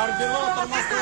Karbelo termasuk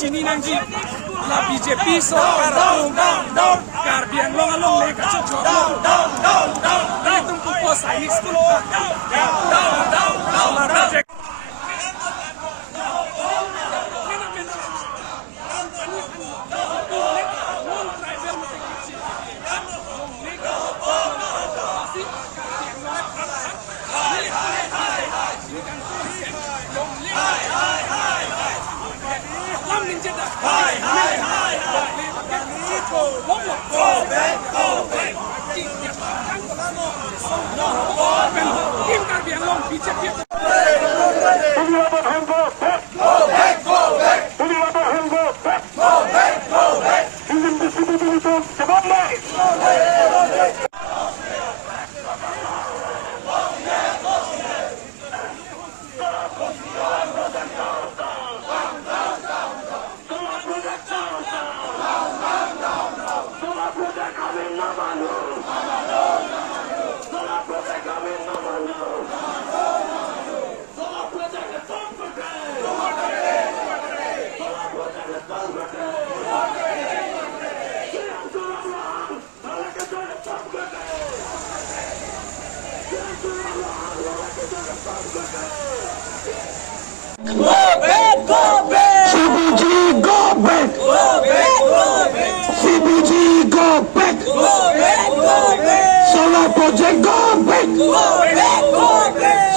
Sini nanti la BJP sekarang karbian long along leka cucok itu pupus saya sekolah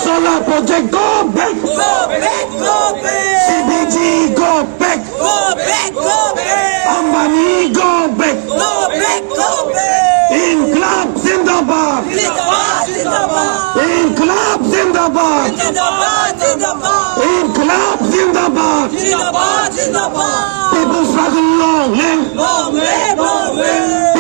Solar project, go back. Go back, go back. CBG, go back. Go back, go back. Ambani, go back. Go back, go back. Inkılap Zindabad. Zindabad, Zindabad. İnkılap Zindabad. Zindabad, Zindabad. İnkılap Zindabad. Zindabad, Zindabad. People struggle long live. Long live, long live.